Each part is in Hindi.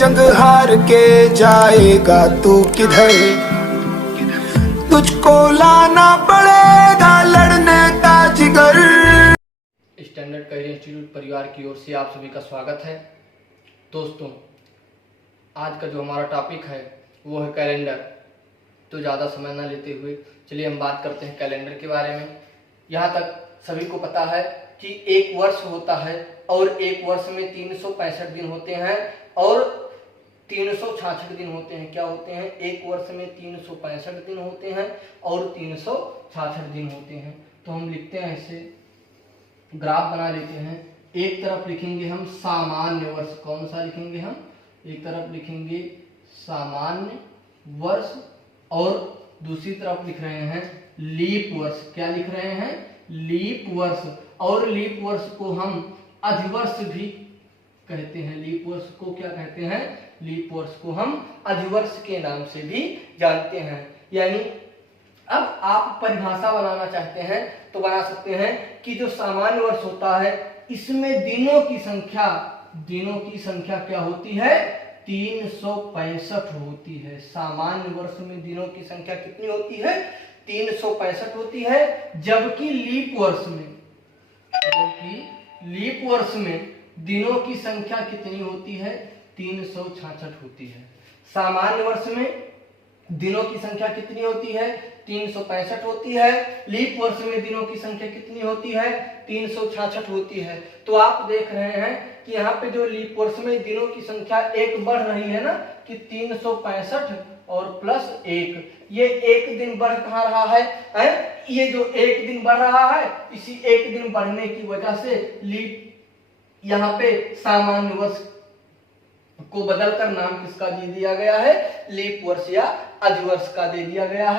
जंग हार के जाएगा तू किधर, तुझको लाना पड़ेगा लड़ने का जिगर। स्टैंडर्ड करियर इंस्टीट्यूट परिवार की ओर से आप सभी का स्वागत है। दोस्तों, आज का जो हमारा टॉपिक है वो है कैलेंडर। तो ज़्यादा समय ना लेते हुए चलिए हम बात करते हैं कैलेंडर के बारे में। यहाँ तक सभी को पता है कि एक वर्ष होता है और एक वर्ष में 365 दिन होते हैं और 366 दिन होते हैं। क्या होते हैं? एक वर्ष में 365 दिन होते हैं और 366 दिन होते हैं। तो हम लिखते हैं ऐसे, ग्राफ बना लेते हैं। एक तरफ लिखेंगे हम सामान्य वर्ष। कौन सा लिखेंगे हम? एक तरफ लिखेंगे सामान्य वर्ष और दूसरी तरफ लिख रहे हैं लीप वर्ष। क्या लिख रहे हैं? लीप वर्ष। और लीप वर्ष को हम अधिवर्ष भी कहते हैं। लीप वर्ष को क्या कहते हैं? लीप वर्ष को हम अधिवर्ष के नाम से भी जानते हैं। यानी अब आप परिभाषा बनाना चाहते हैं तो बना सकते हैं कि जो सामान्य वर्ष होता है इसमें दिनों की संख्या क्या होती है? 365 होती है। सामान्य वर्ष में दिनों की संख्या कितनी होती है? 365 होती है। जबकि लीप वर्ष में दिनों की संख्या कितनी होती है? 366 होती है। सामान्य वर्ष में दिनों की संख्या कितनी होती है? 365 होती है। लीप वर्ष में दिनों की संख्या कितनी होती है? 366 होती है। तो आप देख रहे हैं कि यहाँ पे जो लीप वर्ष में दिनों की संख्या एक बढ़ रही है ना, कि 365 और प्लस 1, ये एक दिन बढ़ कहाँ रहा है? ये जो एक दिन बढ़ रहा है, इसी एक दिन बढ़ने की वजह से लीप यहाँ पे सामान्य वर्ष को बदलकर नाम किसका दे दिया गया है? लीप वर्ष या अधिवर्ष का दे दिया गया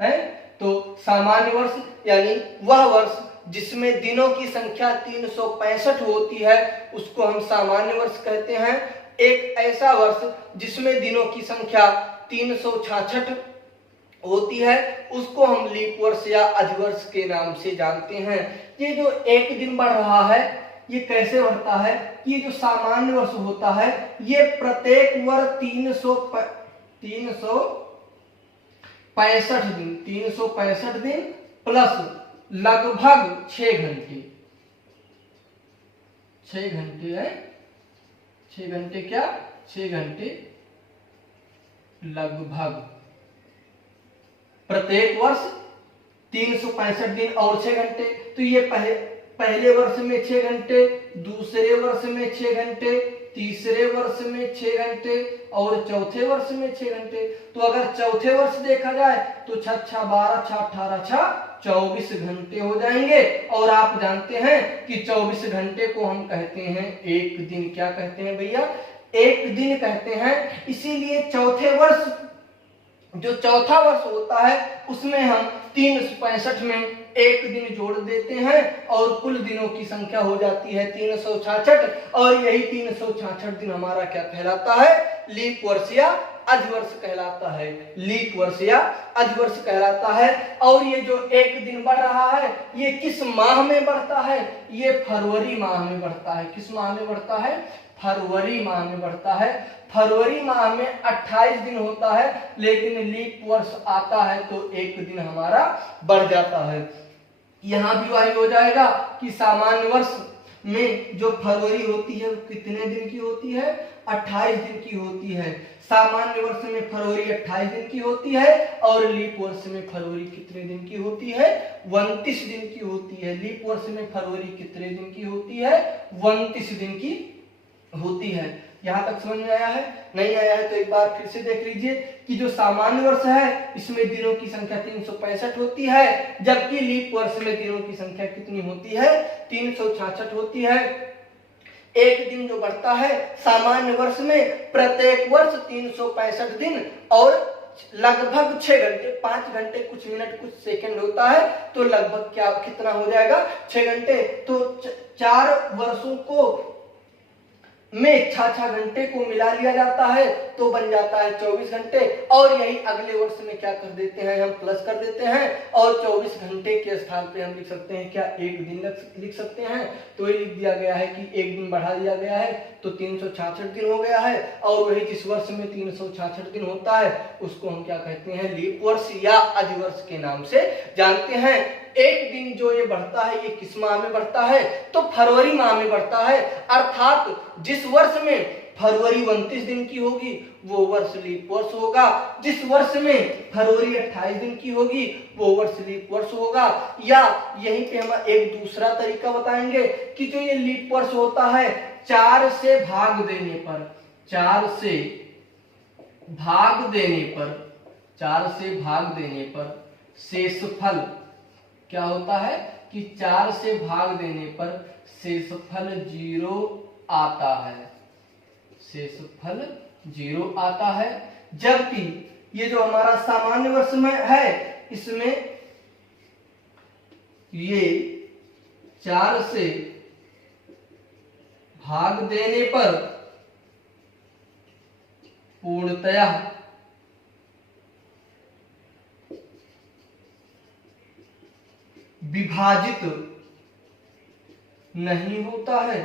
है? तो सामान्य वर्ष यानी वह वर्ष जिसमें दिनों की संख्या 365 होती है उसको हम सामान्य वर्ष कहते हैं। एक ऐसा वर्ष जिसमें दिनों की संख्या 366 होती है उसको हम लीप वर्ष या अधिवर्ष के नाम से जानते हैं। ये जो एक दिन बढ़ रहा है ये कैसे बढ़ता है? ये जो सामान्य वर्ष होता है ये प्रत्येक वर्ष 365 दिन प्लस लगभग 6 घंटे। 6 घंटे है। 6 घंटे क्या? 6 घंटे लगभग। प्रत्येक वर्ष 365 दिन और 6 घंटे। तो ये पहले वर्ष में 6 घंटे, दूसरे वर्ष में 6 घंटे, तीसरे वर्ष में 6 घंटे और चौथे वर्ष में 6 घंटे। तो अगर चौथे वर्ष देखा जाए तो 6 6 12 6 18 6 24 घंटे हो जाएंगे। और आप जानते हैं कि 24 घंटे को हम कहते हैं एक दिन। क्या कहते हैं भैया? एक दिन कहते हैं। इसीलिए चौथे वर्ष, जो चौथा वर्ष होता है उसमें हम 365 में एक दिन जोड़ देते हैं और कुल दिनों की संख्या हो जाती है 366। और यही 366 दिन हमारा क्या कहलाता है? लीप वर्ष या अधिवर्ष कहलाता है। लीप वर्ष या अधिवर्ष कहलाता है। और ये जो एक दिन बढ़ रहा है ये किस माह में बढ़ता है? ये फरवरी माह में बढ़ता है। किस माह में बढ़ता है? फरवरी माह में बढ़ता है। फरवरी माह में 28 दिन होता है, लेकिन लीप वर्ष आता है तो एक दिन हमारा बढ़ जाता है। यहाँ भी वही हो जाएगा कि सामान्य वर्ष में जो फरवरी होती है वो कितने दिन की होती है? 28 दिन की होती है। सामान्य वर्ष में फरवरी 28 दिन की होती है और लीप वर्ष में फरवरी कितने दिन की होती है? 29 दिन की होती है। लीप वर्ष में फरवरी कितने दिन की होती है? 29 दिन की होती है। यहाँ तक समझ में आया है? नहीं आया है तो एक बार फिर से देख लीजिए कि जो सामान्य वर्ष है इसमें दिनों की संख्या 365 होती है, जबकि लीप वर्ष में दिनों की संख्या कितनी होती है? 366 होती है। एक दिन जो बढ़ता है सामान्य वर्ष में, प्रत्येक वर्ष 365 दिन और लगभग 6 घंटे, 5 घंटे कुछ मिनट कुछ सेकंड होता है, तो लगभग क्या कितना हो जाएगा? 6 घंटे। तो 4 वर्षों को में 6 घंटे को मिला लिया जाता है तो बन जाता है 24 घंटे। और यही अगले वर्ष में क्या कर देते हैं? हम प्लस कर देते हैं और 24 घंटे के स्थान पे हम लिख सकते हैं क्या? एक दिन लिख सकते हैं। तो ये लिख दिया गया है कि एक दिन बढ़ा दिया गया है तो 366 दिन हो गया है। और वही जिस वर्ष में 366 दिन होता है उसको हम क्या कहते हैं, लीप वर्ष या अधिवर्ष के नाम से जानते हैं। एक दिन जो ये बढ़ता है ये किस माह में बढ़ता है, तो फरवरी माह में बढ़ता है। अर्थात जिस वर्ष में फरवरी 29 दिन की होगी वो वर्ष लीप वर्ष होगा, जिस वर्ष में फरवरी 28 दिन की होगी वो वर्ष लीप वर्ष होगा। या यहीं पे हम एक दूसरा तरीका बताएंगे कि जो ये लीप वर्ष होता है 4 से भाग देने पर, 4 से भाग देने पर, 4 से भाग देने पर शेषफल क्या होता है कि 4 से भाग देने पर शेषफल 0 आता है, शेषफल 0 आता है। जबकि ये जो हमारा सामान्य वर्ष में है इसमें ये 4 से भाग देने पर पूर्णतया विभाजित नहीं होता है,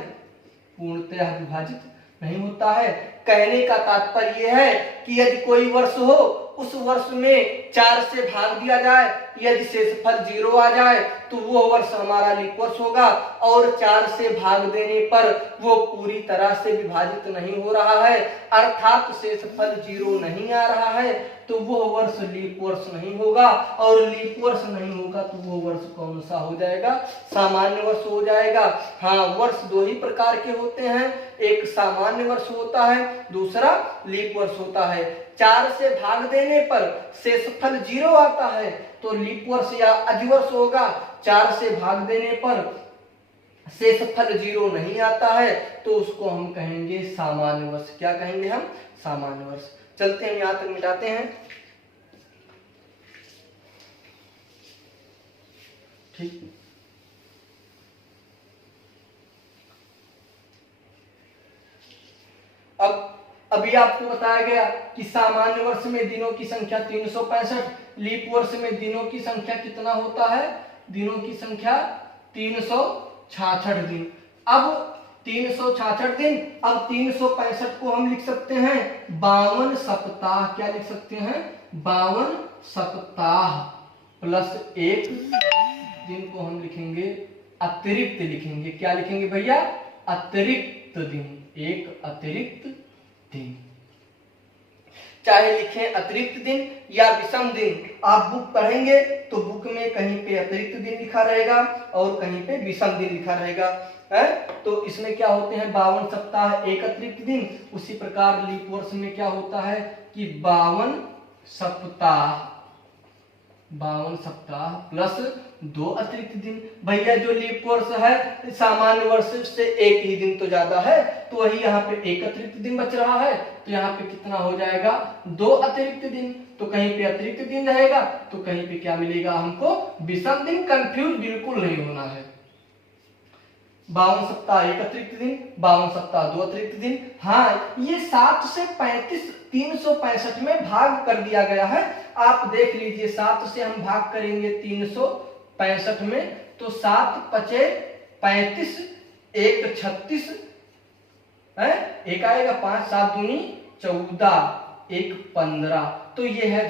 पूर्णतया विभाजित नहीं होता है। कहने का तात्पर्य है कि यदि कोई वर्ष हो उस वर्ष में 4 से भाग दिया जाए, यदि शेषफल 0 आ जाए तो वो वर्ष हमारा लीप वर्ष होगा, और 4 से भाग देने पर वो पूरी तरह से विभाजित नहीं हो रहा है, अर्थात शेषफल 0 नहीं आ रहा है, तो वो वर्ष लीप वर्ष नहीं होगा। और लीप वर्ष नहीं होगा तो वो वर्ष कौन सा हो जाएगा, सामान्य वर्ष हो जाएगा। हाँ, वर्ष 2 ही प्रकार के होते हैं, एक सामान्य वर्ष होता है, दूसरा लीप वर्ष होता है। 4 से भाग देने पर शेषफल 0 आता है तो लीप वर्ष या अधिवर्ष होगा, 4 से भाग देने पर शेषफल 0 नहीं आता है तो उसको हम कहेंगे सामान्य वर्ष। क्या कहेंगे हम, सामान्य वर्ष। चलते हैं यहां तक मिटाते हैं, ठीक। अब अभी आपको बताया गया कि सामान्य वर्ष में दिनों की संख्या 365, लीप वर्ष में दिनों की संख्या कितना होता है, दिनों की संख्या 366 दिन। अब 366 दिन, अब 365 को हम लिख सकते हैं 52 सप्ताह। क्या लिख सकते हैं, 52 सप्ताह प्लस 1 दिन को हम लिखेंगे अतिरिक्त, लिखेंगे क्या लिखेंगे भैया, अतिरिक्त दिन, एक अतिरिक्त दिन। चाहे लिखें अतिरिक्त दिन या विषम दिन, आप बुक पढ़ेंगे तो बुक में कहीं पे अतिरिक्त दिन लिखा रहेगा और कहीं पे विषम दिन लिखा रहेगा, है। तो इसमें क्या होते हैं 52 सप्ताह एक अतिरिक्त दिन। उसी प्रकार लीप वर्ष में क्या होता है कि 52 सप्ताह, 52 सप्ताह प्लस 2 अतिरिक्त दिन। भैया जो लीप वर्ष है सामान्य वर्ष से एक ही दिन तो ज्यादा है, तो वही यहाँ पे एक अतिरिक्त दिन बच रहा है, तो यहाँ पे कितना हो जाएगा 2 अतिरिक्त दिन। तो कहीं पे अतिरिक्त दिन रहेगा तो कहीं पे क्या मिलेगा हमको, विषम दिन। कंफ्यूज बिल्कुल नहीं होना है। 52 सप्ताह एक अतिरिक्त दिन, 52 सप्ताह 2 अतिरिक्त दिन। हाँ, ये 7 से 35 365 में भाग कर दिया गया है। आप देख लीजिए, 7 से हम भाग करेंगे 365 में तो 7 पचे 35, 1 36 है, एक आएगा 5, 7 दूनी 14, 1 15। तो ये है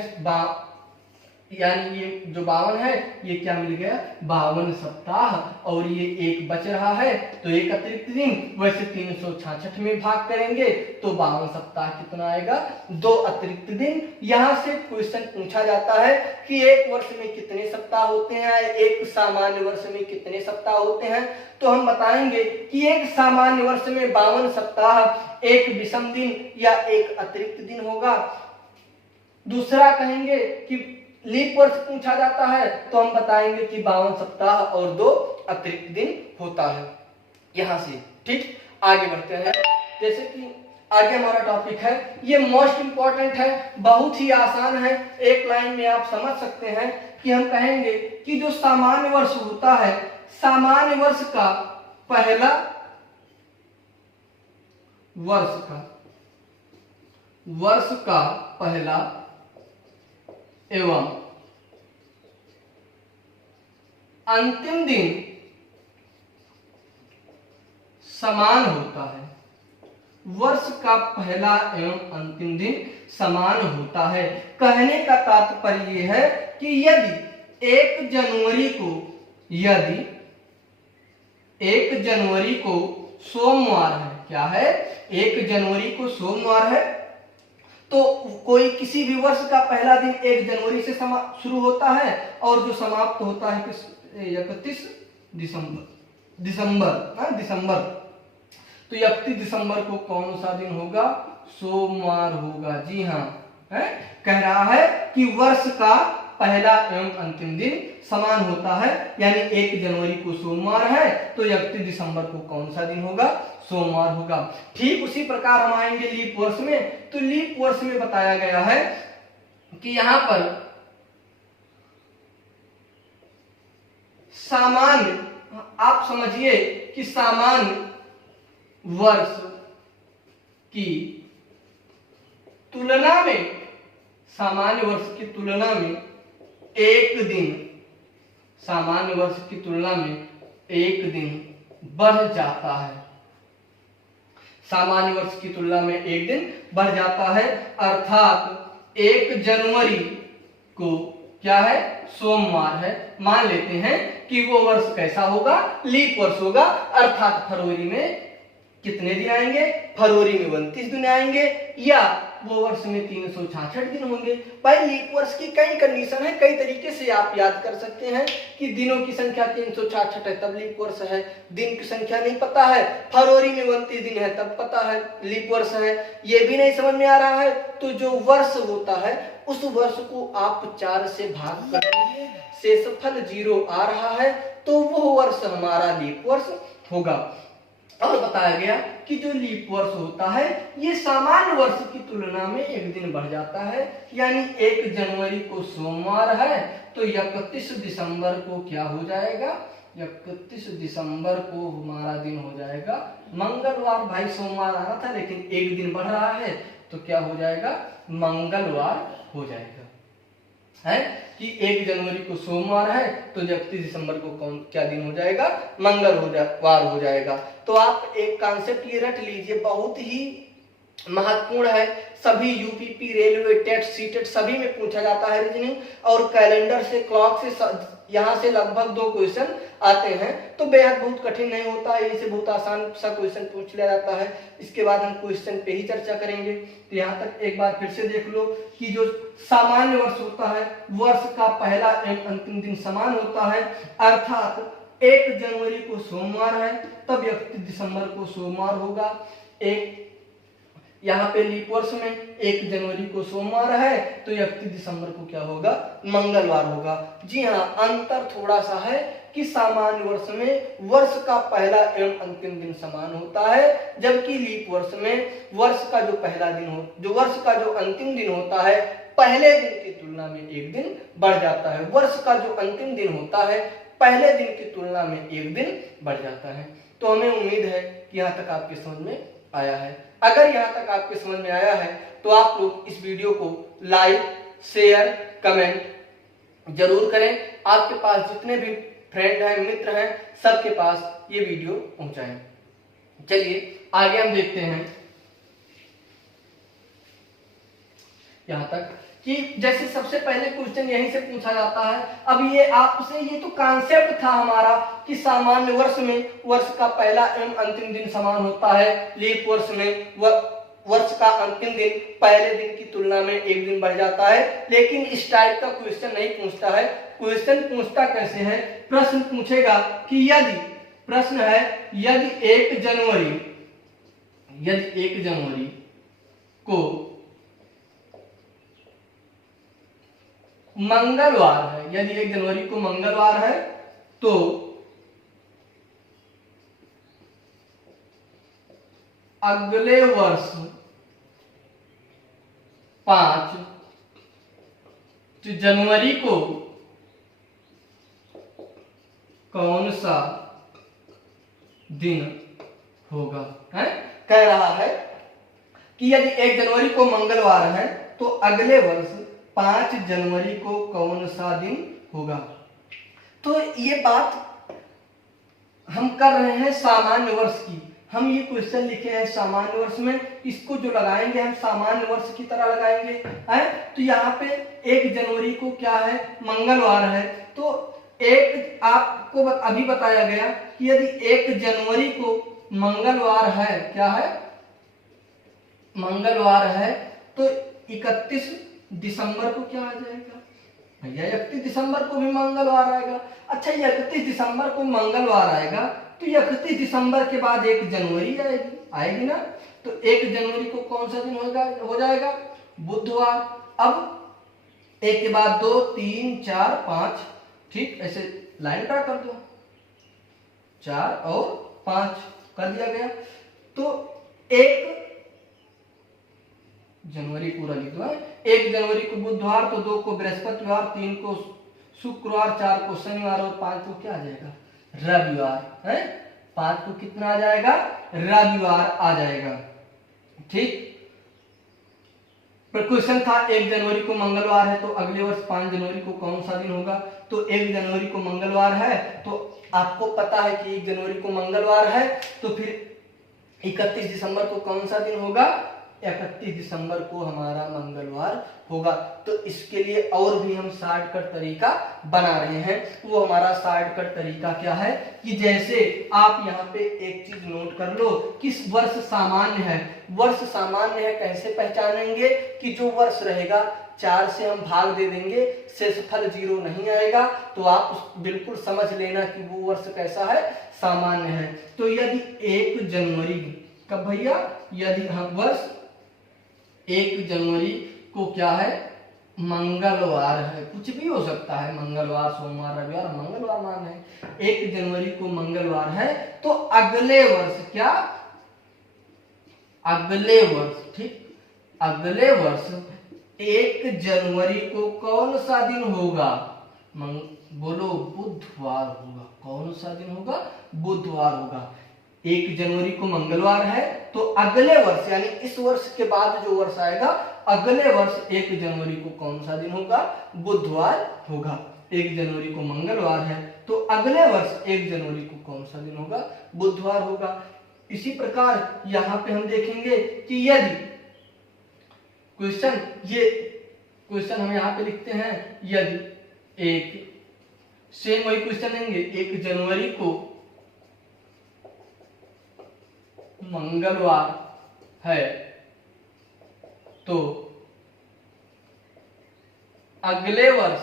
यानी ये जो 52 है ये क्या मिल गया 52 सप्ताह, और ये एक बच रहा है तो एक अतिरिक्त दिन। वैसे 366 में भाग करेंगे तो 52 सप्ताह कितना आएगा, 2 अतिरिक्त दिन। यहाँ से क्वेश्चन पूछा जाता है कि एक वर्ष में कितने सप्ताह होते हैं, एक सामान्य वर्ष में कितने सप्ताह होते हैं। तो हम बताएंगे कि एक सामान्य वर्ष में 52 सप्ताह, एक विषम दिन या एक अतिरिक्त दिन होगा। दूसरा कहेंगे कि लीप वर्ष पूछा जाता है तो हम बताएंगे कि 52 सप्ताह और 2 अतिरिक्त दिन होता है। यहां से ठीक आगे बढ़ते हैं। जैसे कि आगे हमारा टॉपिक है, ये मोस्ट इंपॉर्टेंट है, बहुत ही आसान है, एक लाइन में आप समझ सकते हैं कि हम कहेंगे कि जो सामान्य वर्ष होता है, सामान्य वर्ष का पहला वर्ष का पहला एवं अंतिम दिन समान होता है। वर्ष का पहला एवं अंतिम दिन समान होता है। कहने का तात्पर्य यह है कि यदि 1 जनवरी को सोमवार है, क्या है, 1 जनवरी को सोमवार है, तो कोई किसी भी वर्ष का पहला दिन 1 जनवरी से शुरू होता है और जो समाप्त होता है 31 दिसंबर। तो 31 दिसंबर को कौन सा दिन होगा? सोमवार होगा। जी हाँ, है, कह रहा है कि वर्ष का पहला एवं अंतिम दिन समान होता है, यानी 1 जनवरी को सोमवार है तो 31 दिसंबर को कौन सा दिन होगा? सोमवार होगा। ठीक उसी प्रकार हम आएंगे लीप वर्ष में। तो लीप वर्ष में बताया गया है कि यहां पर सामान्य, आप समझिए कि सामान्य वर्ष की तुलना में, सामान्य वर्ष की तुलना में एक दिन, सामान्य वर्ष की तुलना में एक दिन बढ़ जाता है। सामान्य वर्ष की तुलना में एक दिन बढ़ जाता है, अर्थात 1 जनवरी को क्या है? सोमवार है। मान लेते हैं कि वो वर्ष कैसा होगा? लीप वर्ष होगा, अर्थात फरवरी में कितने दिन आएंगे? फरवरी में 29 दिन आएंगे, या वो वर्ष में 366 दिन होंगे। भाई लीप वर्ष की कई कंडीशन है, कई तरीके से आप याद कर सकते हैं कि दिनों की संख्या 366 है तब लीप वर्ष है, दिन की संख्या नहीं पता है, फरवरी में 29 दिन है तब पता है लीप वर्ष है। ये भी नहीं समझ में आ रहा है तो जो वर्ष होता है उस वर्ष को आप 4 से भाग कर दीजिए, शेषफल 0 आ रहा है तो वो वर्ष हमारा लीप वर्ष होगा। और बताया गया कि जो लीप वर्ष होता है ये सामान्य वर्ष की तुलना में एक दिन बढ़ जाता है, यानी 1 जनवरी को सोमवार है तो 31 दिसंबर को क्या हो जाएगा? 31 दिसंबर को हमारा दिन हो जाएगा मंगलवार। भाई सोमवार आना था लेकिन एक दिन बढ़ रहा है तो क्या हो जाएगा? मंगलवार हो जाएगा, है कि 1 जनवरी को सोमवार है तो 31 दिसंबर को कौन क्या दिन हो जाएगा? मंगलवार हो जाएगा। तो आप एक कॉन्सेप्ट ये रट लीजिए, बहुत ही महत्वपूर्ण है, सभी यूपीपी, रेलवे, टेट, सीटेट सभी में पूछा जाता है रीजनिंग, और कैलेंडर से, क्लॉक से, यहाँ से लगभग 2 क्वेश्चन आते हैं, तो बेहद बहुत कठिन नहीं होता है, इसे बहुत आसान सा क्वेश्चन पूछ लिया जाता है। इसके बाद हम क्वेश्चन पे ही चर्चा करेंगे। तो यहाँ तक एक बार फिर से देख लो कि जो सामान्य वर्ष होता है, वर्ष का पहला एवं अंतिम दिन समान होता है, अर्थात 1 जनवरी को सोमवार है तब 31 दिसंबर को सोमवार होगा। एक यहाँ पे लीप वर्ष में 1 जनवरी को सोमवार है तो 31 दिसंबर को क्या होगा? मंगलवार होगा। जी हाँ, अंतर थोड़ा सा है कि सामान्य वर्ष में वर्ष का पहला एवं अंतिम दिन समान होता है, जबकि लीप वर्ष में वर्ष का जो पहला दिन हो, जो वर्ष का जो अंतिम दिन होता है, पहले दिन की तुलना में एक दिन बढ़ जाता है। वर्ष का जो अंतिम दिन होता है पहले दिन की तुलना में एक दिन बढ़ जाता है। तो हमें उम्मीद है कि यहाँ तक आपके समझ में आया है। अगर यहाँ तक आपके समझ में आया है तो आप लोग इस वीडियो को लाइक, शेयर, कमेंट जरूर करें। आपके पास जितने भी फ्रेंड हैं, मित्र हैं, सबके पास ये वीडियो पहुंचाएं। चलिए आगे हम देखते हैं यहाँ तक कि जैसे सबसे पहले क्वेश्चन यहीं से पूछा जाता है। अब ये आपसे, ये तो कॉन्सेप्ट था हमारा कि सामान्य वर्ष में वर्ष का पहला एवं अंतिम दिन समान होता है, लीप वर्ष में वर्ष का अंतिम दिन पहले दिन की तुलना में एक दिन बढ़ जाता है। लेकिन इस टाइप का क्वेश्चन नहीं पूछता है। क्वेश्चन पूछता कैसे है? प्रश्न पूछेगा कि यदि, प्रश्न है यदि 1 जनवरी को मंगलवार है, यदि 1 जनवरी को मंगलवार है तो अगले वर्ष 5 जनवरी को कौन सा दिन होगा? है, कह रहा है कि यदि 1 जनवरी को मंगलवार है तो अगले वर्ष 5 जनवरी को कौन सा दिन होगा। तो ये बात हम कर रहे हैं सामान्य वर्ष की। हम ये क्वेश्चन लिखे हैं सामान्य वर्ष में, इसको जो लगाएंगे हम सामान्य वर्ष की तरह लगाएंगे है। तो यहाँ पे 1 जनवरी को क्या है, मंगलवार है। तो एक आपको अभी बताया गया कि यदि 1 जनवरी को मंगलवार है, क्या है, मंगलवार है, तो 31 दिसंबर को क्या आ जाएगा भैया, 31 दिसंबर को भी मंगलवार आएगा। अच्छा, 31 दिसंबर को मंगलवार आएगा तो 31 दिसंबर के बाद 1 जनवरी आएगी ना। तो 1 जनवरी को कौन सा दिन हो जाएगा, बुधवार। अब 1 के बाद 2 3 4 5, ठीक, ऐसे लाइन ड्रा कर दो, 4 और 5 कर दिया गया। तो 1 जनवरी पूरा लिख दो, 1 जनवरी को बुधवार, तो 2 को बृहस्पतिवार, 3 को शुक्रवार, 4 को शनिवार और 5 को क्या आ जाएगा, रविवार है। 5 को कितना आ जाएगा, रविवार आ जाएगा। ठीक, पर क्वेश्चन था 1 जनवरी को मंगलवार है, तो अगले वर्ष 5 जनवरी को कौन सा दिन होगा। तो 1 जनवरी को मंगलवार है, तो आपको पता है कि 1 जनवरी को मंगलवार है, तो फिर 31 दिसंबर को कौन सा दिन होगा, 31 दिसंबर को हमारा मंगलवार होगा। तो इसके लिए और भी हम शॉर्टकट तरीका बना रहे हैं। वो हमारा शॉर्टकट तरीका क्या है कि जैसे आप यहाँ पे एक चीज नोट कर लो, किस वर्ष सामान्य है। वर्ष सामान्य है कैसे पहचानेंगे कि जो वर्ष रहेगा 4 से हम भाग दे देंगे, शेषफल 0 नहीं आएगा, तो आप बिल्कुल समझ लेना कि वो वर्ष कैसा है, सामान्य है। तो यदि 1 जनवरी कब भैया, यदि हम वर्ष 1 जनवरी को क्या है, मंगलवार है, कुछ भी हो सकता है, मंगलवार, सोमवार, रविवार, मंगलवार मान है। 1 जनवरी को मंगलवार है, तो अगले वर्ष क्या, अगले वर्ष, ठीक, अगले वर्ष 1 जनवरी को कौन सा दिन होगा, बोलो, बुधवार होगा। कौन सा दिन होगा, बुधवार होगा। 1 जनवरी को मंगलवार है, तो अगले वर्ष यानी इस वर्ष के बाद जो वर्ष आएगा, अगले वर्ष 1 जनवरी को कौन सा दिन होगा, बुधवार होगा। 1 जनवरी को मंगलवार है, तो अगले वर्ष 1 जनवरी को कौन सा दिन होगा, बुधवार होगा। इसी प्रकार यहाँ पे हम देखेंगे कि यदि क्वेश्चन, ये क्वेश्चन हम यहाँ पे लिखते हैं, यदि एक सेम वही क्वेश्चन लेंगे, 1 जनवरी को मंगलवार है, तो अगले वर्ष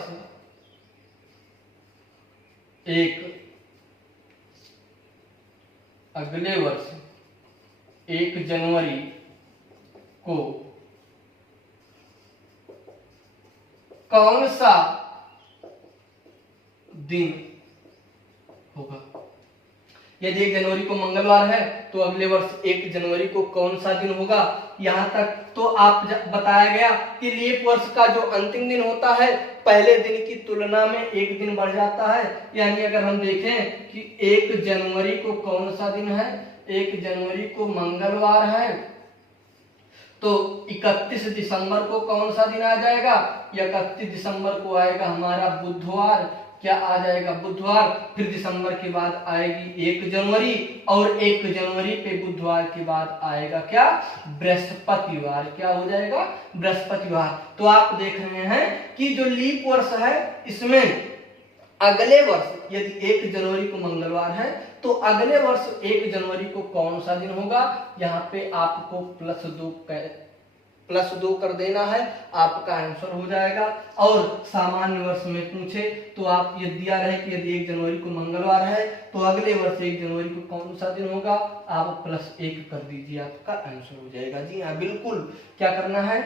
1 जनवरी को कौन सा दिन होगा। यदि 1 जनवरी को मंगलवार है, तो अगले वर्ष 1 जनवरी को कौन सा दिन होगा। यहाँ तक तो आप बताया गया कि लीप वर्ष का जो अंतिम दिन होता है, पहले दिन की तुलना में 1 दिन बढ़ जाता है। यानी अगर हम देखें कि 1 जनवरी को कौन सा दिन है, 1 जनवरी को मंगलवार है, तो 31 दिसंबर को कौन सा दिन आ जाएगा, 31 दिसंबर को आएगा हमारा बुधवार। क्या आ जाएगा, बुधवार। फिर दिसंबर के बाद आएगी 1 जनवरी, और 1 जनवरी पे बुधवार के बाद आएगा क्या, बृहस्पतिवार। क्या हो जाएगा, बृहस्पतिवार। तो आप देख रहे हैं कि जो लीप वर्ष है, इसमें अगले वर्ष यदि 1 जनवरी को मंगलवार है, तो अगले वर्ष 1 जनवरी को कौन सा दिन होगा। यहाँ पे आपको +2 कर देना है, आपका आंसर हो जाएगा। और सामान्य वर्ष में पूछे तो आप ये दिया रहे कि यदि 1 जनवरी को मंगलवार है, तो अगले वर्ष 1 जनवरी को कौन सा दिन होगा, आप +1 कर दीजिए, आपका आंसर हो जाएगा। जी हाँ, बिल्कुल। क्या करना है,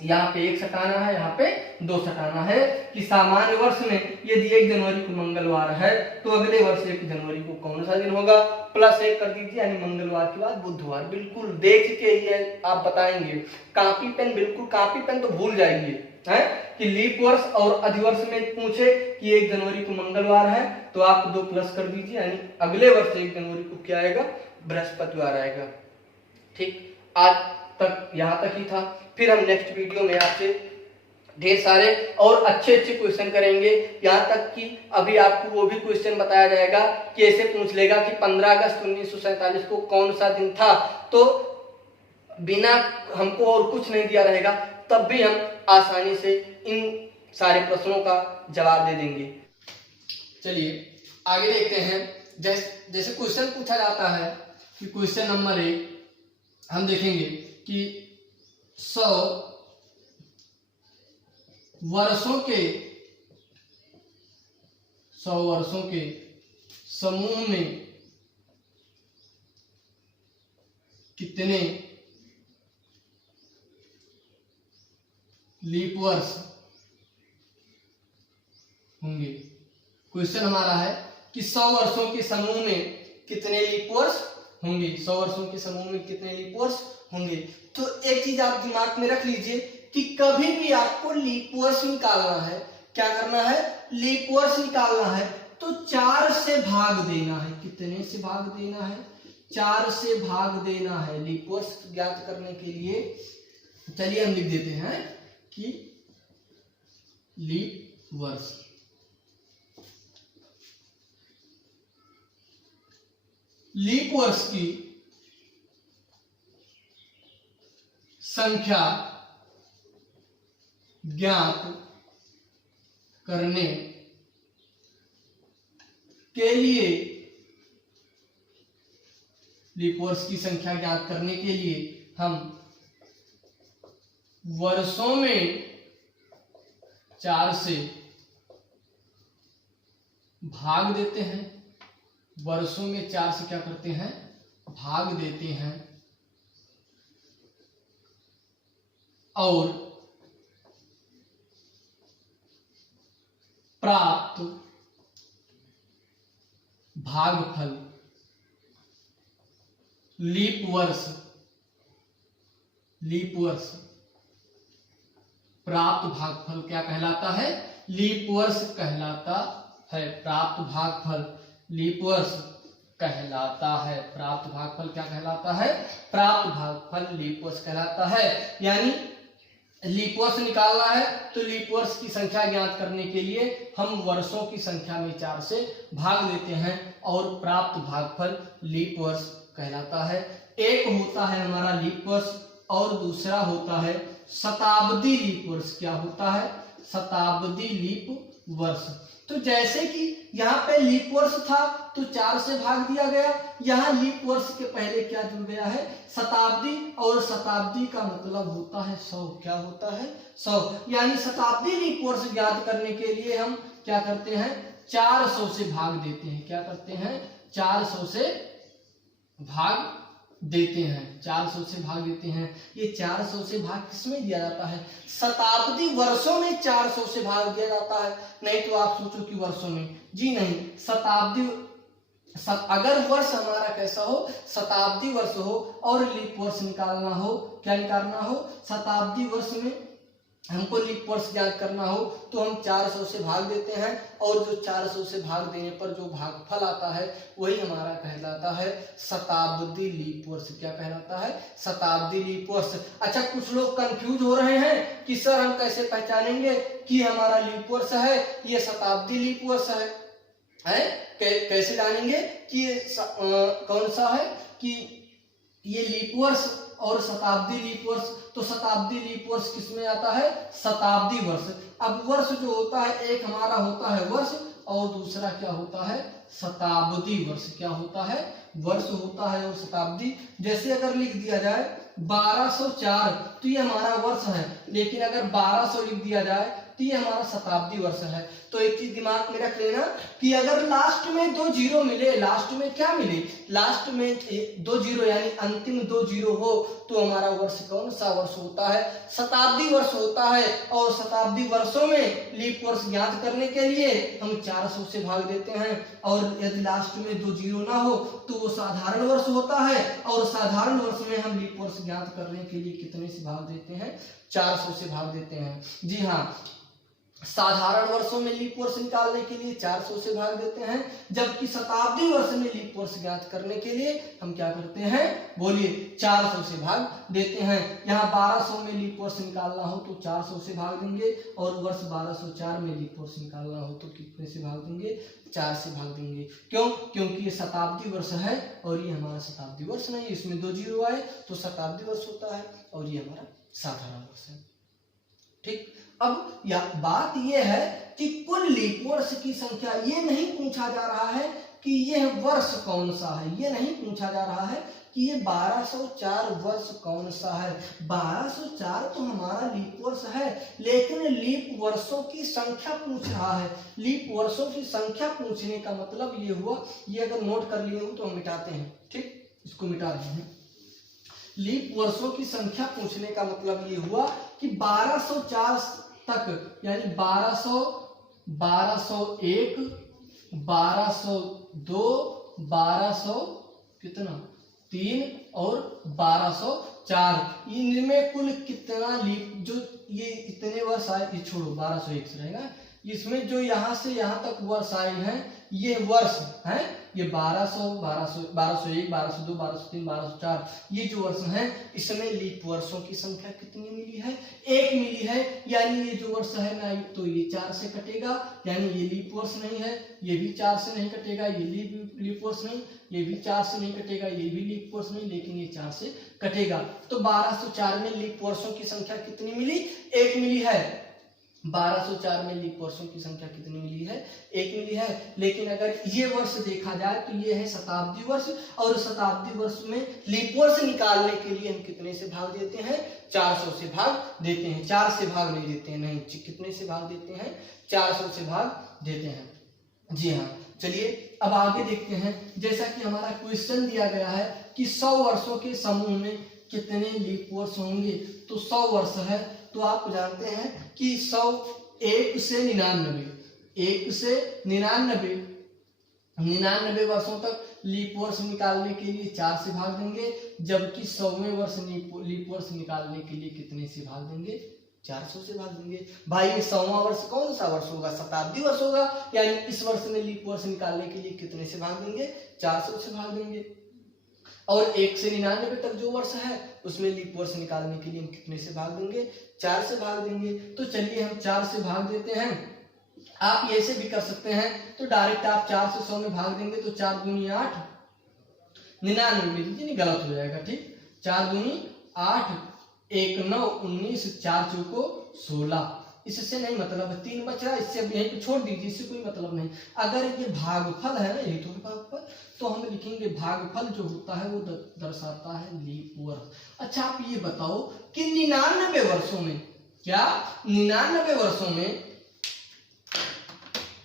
यहाँ पे 1 सटाना है, यहाँ पे 2 सटाना है कि सामान्य वर्ष में यदि 1 जनवरी को मंगलवार है, तो अगले वर्ष 1 जनवरी को कौन सा दिन होगा, +1 कर दीजिए, यानी मंगलवार के बाद बुधवार। बिल्कुल देख के ही आप बताएंगे। कापी पेन, बिल्कुल कापी पेन तो भूल जाइए है कि लीप वर्ष और अधिवर्ष में पूछे कि 1 जनवरी को मंगलवार है, तो आप 2 प्लस कर दीजिए, यानी अगले वर्ष 1 जनवरी को क्या आएगा, बृहस्पतिवार आएगा। ठीक, आज तक यहाँ तक ही था। फिर हम नेक्स्ट वीडियो में आपसे ढेर सारे और अच्छे अच्छे क्वेश्चन करेंगे। यहाँ तक कि अभी आपको वो भी क्वेश्चन बताया जाएगा कि ऐसे पूछ लेगा कि 15 अगस्त 1947 को कौन सा दिन था, तो बिना हमको और कुछ नहीं दिया रहेगा तब भी हम आसानी से इन सारे प्रश्नों का जवाब दे देंगे। चलिए आगे देखते हैं। जैसे क्वेश्चन पूछा जाता है कि क्वेश्चन नंबर 1 हम देखेंगे कि 100 वर्षों के समूह में कितने लीप वर्ष होंगे। क्वेश्चन हमारा है कि 100 वर्षों के समूह में कितने लीप वर्ष होंगे। 100 वर्षों के समूह में कितने लीप वर्ष होंगे। तो एक चीज आप दिमाग में रख लीजिए कि कभी भी आपको लीप वर्ष निकालना है, क्या करना है, लीप वर्ष निकालना है तो 4 से भाग देना है। कितने से भाग देना है, 4 से भाग देना है लीप वर्ष ज्ञात करने के लिए। चलिए हम लिख देते हैं कि लीप वर्ष, लीप वर्ष की संख्या ज्ञात करने के लिए, लीप वर्ष की संख्या ज्ञात करने के लिए हम वर्षों में 4 से भाग देते हैं। वर्षों में 4 से क्या करते हैं, भाग देते हैं और प्राप्त भागफल लीप वर्ष, लीप वर्ष प्राप्त भागफल क्या कहलाता है, लीप वर्ष कहलाता है। प्राप्त भागफल लीप वर्ष कहलाता है। प्राप्त भागफल क्या कहलाता है, प्राप्त भागफल लीप वर्ष कहलाता है। यानी लीप वर्ष निकालना है तो लीप वर्ष की संख्या ज्ञात करने के लिए हम वर्षों की संख्या में 4 से भाग देते हैं और प्राप्त भागफल लीप वर्ष कहलाता है। एक होता है हमारा लीप वर्ष और दूसरा होता है शताब्दी लीप वर्ष। क्या होता है, शताब्दी लीप वर्ष। तो जैसे कि यहाँ पे लीप वर्ष था तो 4 से भाग दिया गया, यहाँ लीप वर्ष के पहले क्या जुड़ गया है, शताब्दी, और शताब्दी का मतलब होता है 100। क्या होता है, 100। यानी शताब्दी लीप वर्ष ज्ञात करने के लिए हम क्या करते हैं, 400 से भाग देते हैं। क्या करते हैं, 400 से भाग देते हैं, 400 से भाग देते हैं। ये 400 से भाग किसमें दिया जाता है, शताब्दी वर्षों में 400 से भाग दिया जाता है। नहीं तो आप सोचो कि वर्षों में, जी नहीं, शताब्दी, अगर वर्ष हमारा कैसा हो, शताब्दी वर्ष हो और लीप वर्ष निकालना हो, क्या निकालना हो, शताब्दी वर्ष में हमको लीप वर्ष ज्ञात करना हो तो हम 400 से भाग देते हैं और जो 400 से भाग देने पर जो भागफल आता है वही हमारा कहलाता है शताब्दी लीप वर्ष। क्या कहलाता है, शताब्दी लीप वर्ष। अच्छा, कुछ लोग कंफ्यूज हो रहे हैं कि सर हम कैसे पहचानेंगे कि हमारा लीप वर्ष है, ये शताब्दी लीप वर्ष है? कैसे जानेंगे कि ये कौन सा है, कि ये लीप वर्ष और शताब्दी लीप वर्ष। तो शताब्दी लीप वर्ष किसमें आता है, शताब्दी वर्ष। अब वर्ष जो होता है, एक हमारा होता है वर्ष और दूसरा क्या होता है, शताब्दी वर्ष। क्या होता है, वर्ष होता है और शताब्दी। जैसे अगर लिख दिया जाए 1204 तो ये हमारा वर्ष है, लेकिन अगर 1200 लिख दिया जाए तो ये हमारा शताब्दी वर्ष है। तो एक चीज दिमाग में रख लेना कि अगर लास्ट में 2 जीरो मिले, लास्ट में क्या मिले, लास्ट में 2 जीरो यानी अंतिम 2 जीरो हो तो हमारा वर्ष कौन सा वर्ष होता है, शताब्दी वर्ष होता है। और शताब्दी वर्षों में लीप वर्ष ज्ञात करने के लिए हम 400 से भाग देते हैं और यदि लास्ट में 2 जीरो ना हो तो वो साधारण वर्ष होता है। और साधारण वर्ष में हम लीप वर्ष ज्ञात करने के लिए कितने से भाग देते हैं, 400 से भाग देते हैं। जी हाँ, साधारण वर्षों में लीप वर्ष निकालने के लिए 400 से भाग देते हैं, जबकि शताब्दी वर्ष में लीप वर्ष ज्ञात करने के लिए हम क्या करते हैं, बोलिए 400 से भाग देते हैं। यहाँ 1200 में लीप वर्ष निकालना हो तो 400 से भाग देंगे, और वर्ष 1204 में लीप वर्ष निकालना हो तो कितने से भाग देंगे, 4 से भाग देंगे। क्यों? क्योंकि ये शताब्दी वर्ष है और ये हमारा शताब्दी वर्ष नहीं, इसमें 2 जीरो आए तो शताब्दी वर्ष होता है, और ये हमारा साधारण वर्ष है। ठीक, अब बात यह है कि कुल लीप वर्ष की संख्या, ये नहीं पूछा जा रहा है कि यह वर्ष कौन सा है, ये नहीं पूछा जा रहा है कि ये 1204 वर्ष कौन सा है। 1204 तो हमारा लीप वर्ष है, लेकिन लीप वर्षों की संख्या पूछ रहा है। लीप वर्षों की संख्या पूछने का मतलब ये हुआ, ये अगर नोट कर लिए हो तो हम मिटाते हैं। ठीक, इसको मिटा रहे हैं। लीप वर्षों की संख्या पूछने का मतलब ये हुआ कि 1204 तक, यानी 1200, 1201, 1202, 1200 कितना 3 और 1204, इनमें कुल कितना लीप, जो ये इतने वर्ष आए, ये छोड़ो 1201 से रहेगा, इसमें जो यहाँ से यहाँ तक वर्ष आए हैं ये वर्ष हैं, ये 1200, 1201, 1202, 1203, 1204, ये जो वर्ष हैं इसमें लीप वर्षों की संख्या कितनी मिली है, 1 मिली है। यानी ये जो वर्ष है ना, तो ये 4 से कटेगा, यानी ये लीप वर्ष नहीं है, ये भी 4 से नहीं कटेगा, ये लीप वर्ष नहीं, ये भी 4 से नहीं कटेगा, ये भी लीप वर्ष नहीं, लेकिन ये 4 से कटेगा। तो 1204 में लीप वर्षों की संख्या कितनी मिली, 1 मिली है। 1204 में लीप वर्षों की संख्या कितनी मिली है, 1 मिली है। लेकिन अगर ये वर्ष देखा जाए तो ये है शताब्दी वर्ष, और शताब्दी वर्ष में लीप वर्ष निकालने के लिए हम कितने से भाग देते हैं, 400 से भाग देते हैं। 4 से भाग नहीं देते हैं, नहीं, कितने से भाग देते हैं, 400 से भाग देते हैं। जी हाँ, चलिए अब आगे देखते हैं। जैसा कि हमारा क्वेश्चन दिया गया है कि 100 वर्षों के समूह में कितने लीप वर्ष होंगे, तो 100 वर्ष है तो आप जानते हैं कि 100 1 से 99, 1 से 99 वर्षों तक लीप वर्ष निकालने के लिए 4 से भाग देंगे, जबकि 100वें वर्ष लीप वर्ष निकालने के लिए कितने से भाग देंगे, 400 से भाग देंगे। भाई ये 100वां वर्ष कौन सा वर्ष होगा, शताब्दी वर्ष होगा, यानी इस वर्ष में लीप वर्ष निकालने के लिए कितने से भाग देंगे, 400 से भाग देंगे। और 1 से 99 तक जो वर्ष है उसमें लीप वर्ष निकालने के लिए हम कितने से भाग देंगे, 4 से भाग देंगे। तो चलिए हम 4 से भाग देते हैं। आप ऐसे भी कर सकते हैं, तो डायरेक्ट आप 4 से 100 में भाग देंगे तो 4 दूनी 8, 99 में दीजिए, नहीं गलत हो जाएगा। ठीक, 4 दूनी 8, 1 9 19, 4 चौको 16। इससे नहीं मतलब है, 3 बच रहा है, इससे यहीं पे छोड़ दीजिए, इससे कोई मतलब नहीं। अगर ये भागफल है ना, यही तो भागफल, तो हम लिखेंगे भागफल जो होता है वो दर्शाता है लीप वर्ष। अच्छा आप ये बताओ कि 99 वर्षों में, क्या 99 वर्षों में,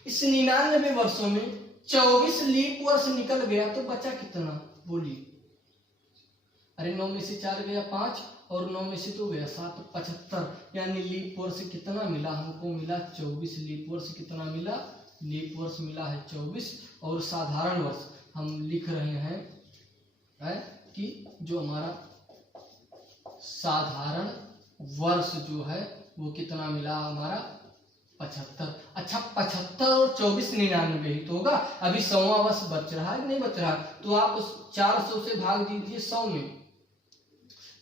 इस 99 वर्षों में 24 लीप वर्ष निकल गया तो बचा कितना, बोलिए। अरे 9 में से 4 गया 5, और 9 में से 2 गया 7, 75। यानी लीप वर्ष कितना मिला हमको, मिला 24 लीप वर्ष। कितना मिला, लीप वर्ष मिला है 24। और साधारण वर्ष हम लिख रहे हैं कि जो हमारा साधारण वर्ष जो है वो कितना मिला हमारा, 75। अच्छा 75 और 24 99 ही तो होगा। अभी 100वां वर्ष बच रहा है नहीं बच रहा, तो आप उस 400 से भाग दीजिए 100 में।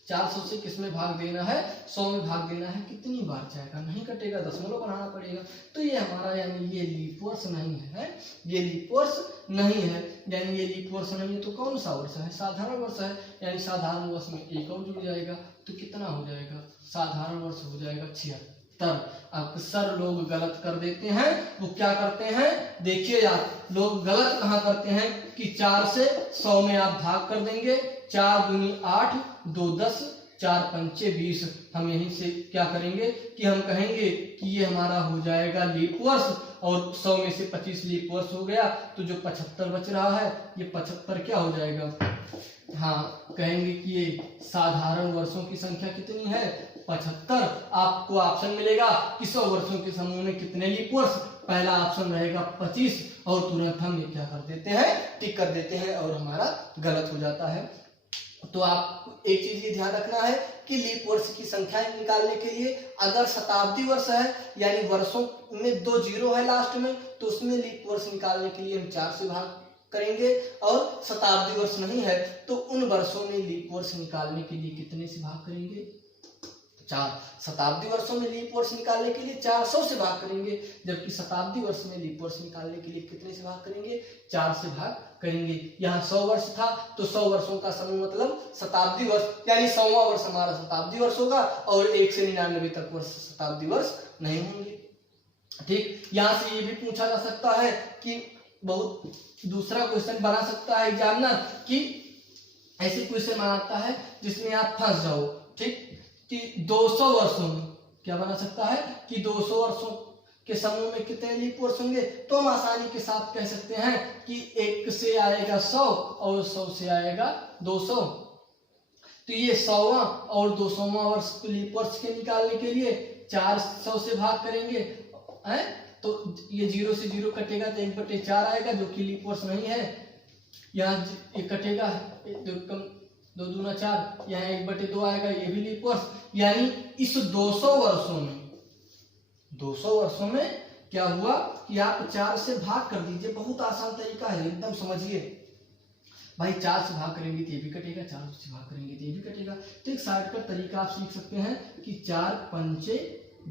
400 से किसमें भाग देना है, 100 में भाग देना है। कितनी बार जाएगा, नहीं कटेगा, दशमलव बनाना पड़ेगा। तो ये हमारा यानी ये लीप वर्ष नहीं है, ये लीप वर्ष नहीं है। यानी ये लीप वर्ष नहीं है तो कौन सा वर्ष है, साधारण वर्ष है। यानी साधारण वर्ष में 1 और जुड़ जाएगा तो कितना हो जाएगा, साधारण वर्ष हो जाएगा 76। अक्सर लोग गलत कर देते हैं, वो क्या करते हैं, देखिए यार लोग गलत कहाँ करते हैं कि 4 से 100 में आप भाग कर देंगे। 4 दूनी 8, 2 10, 4 पंचे 20। हम यहीं से क्या करेंगे कि हम कहेंगे कि ये हमारा हो जाएगा लीप वर्ष, और 100 में से 25 लीप वर्ष हो गया तो जो 75 बच रहा है ये 75 क्या हो जाएगा, हाँ कहेंगे कि ये साधारण वर्षों की संख्या कितनी है, 75। आपको ऑप्शन मिलेगा कि 100 वर्षों के समूह में कितने लीप वर्ष, पहला ऑप्शन रहेगा 25, और तुरंत हम ये क्या कर देते हैं, टिक कर देते हैं, और हमारा गलत हो जाता है। तो आप एक चीज ये ध्यान रखना है कि लीप वर्ष की संख्या निकालने के लिए अगर शताब्दी वर्ष है यानी वर्षों में 2 जीरो है लास्ट में, तो उसमें लीप वर्ष निकालने के लिए हम 4 से भाग करेंगे। और शताब्दी वर्ष नहीं है तो उन वर्षों में लीप वर्ष निकालने के लिए कितने से भाग करेंगे? 4। शताब्दी वर्षों में लीप वर्ष निकालने के लिए 400 से भाग करेंगे, जबकि शताब्दी वर्ष में लीप वर्ष निकालने के लिए कितने से भाग करेंगे? 4 से भाग करेंगे। यहाँ 100 वर्ष था तो 100 वर्षों का समूह मतलब शताब्दी वर्ष, यानी 100वां वर्ष हमारा शताब्दी वर्ष होगा और 1 से 99 तक वर्ष शताब्दी वर्ष नहीं होंगे। ठीक, यहाँ से ये भी पूछा जा सकता है कि बहुत दूसरा क्वेश्चन बना सकता है एग्जामिनर कि ऐसे क्वेश्चन बनाता है जिसमें आप फंस जाओ। ठीक, कि 200 वर्षों में क्या बना सकता है कि 200 वर्षों के समूह में कितने लीप वर्ष होंगे? तो हम आसानी के साथ कह सकते हैं कि 1 से आएगा 100 और 100 से आएगा 200। तो ये 100वां और 200वां वर्ष लीप वर्ष के निकालने के लिए 400 से भाग करेंगे हैं, तो ये 0 से 0 कटेगा तो 1/4 आएगा जो कि लीप वर्ष नहीं है। यहाँ ये कटेगा 2 दूना 4, यहाँ 1/2 आएगा, ये भी लीप वर्ष। यानी इस 200 वर्षों में क्या हुआ कि आप 4 से भाग कर दीजिए। बहुत आसान तरीका है, एकदम समझिए भाई। 4 से भाग करेंगे तो ये भी कटेगा, 4 से भाग करेंगे तो ये भी कटेगा। तो एक शॉर्टकट तरीका आप सीख सकते हैं कि 4 पंचे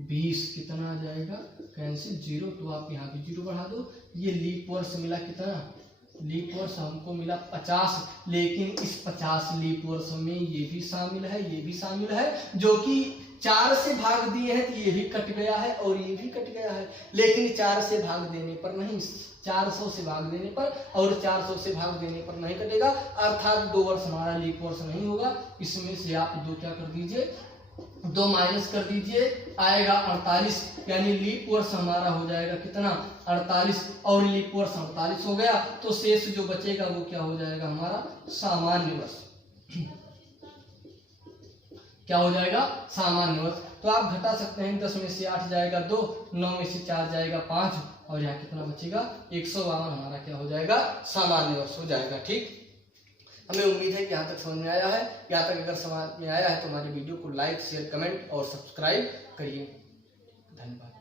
20 कितना आ जाएगा? कैंसिल 0, तो आप यहाँ भी 0 बढ़ा दो। ये लीप वर्ष मिला कितना? लीप वर्ष हमको मिला 50, लेकिन इस 50 लीप वर्ष में ये भी शामिल है, ये भी शामिल है, जो कि 4 से भाग दिए हैं तो ये भी कट गया है और ये भी कट गया है। लेकिन 4 से भाग देने पर नहीं, 400 से भाग देने पर और 400 से भाग देने पर नहीं कटेगा, अर्थात 2 वर्ष हमारा लीप वर्ष नहीं होगा। इसमें से आप 2 क्या कर दीजिए? 2 माइनस कर दीजिए, आएगा 48, यानी लीप वर्ष हमारा हो जाएगा कितना? 48, और लीप वर्ष 48 हो गया तो शेष जो बचेगा वो क्या हो जाएगा? हमारा सामान्य वर्ष। क्या हो जाएगा? सामान्य वर्ष। तो आप घटा सकते हैं, 10 में से 8 जाएगा 2, 9 में से 4 जाएगा 5, और यहाँ कितना बचेगा? 152 हमारा क्या हो जाएगा? सामान्य वर्ष हो जाएगा। ठीक, हमें उम्मीद है कि यहाँ तक समझ में आया है। यहाँ तक अगर समझ में आया है तो हमारे वीडियो को लाइक, शेयर, कमेंट और सब्सक्राइब करिए। धन्यवाद।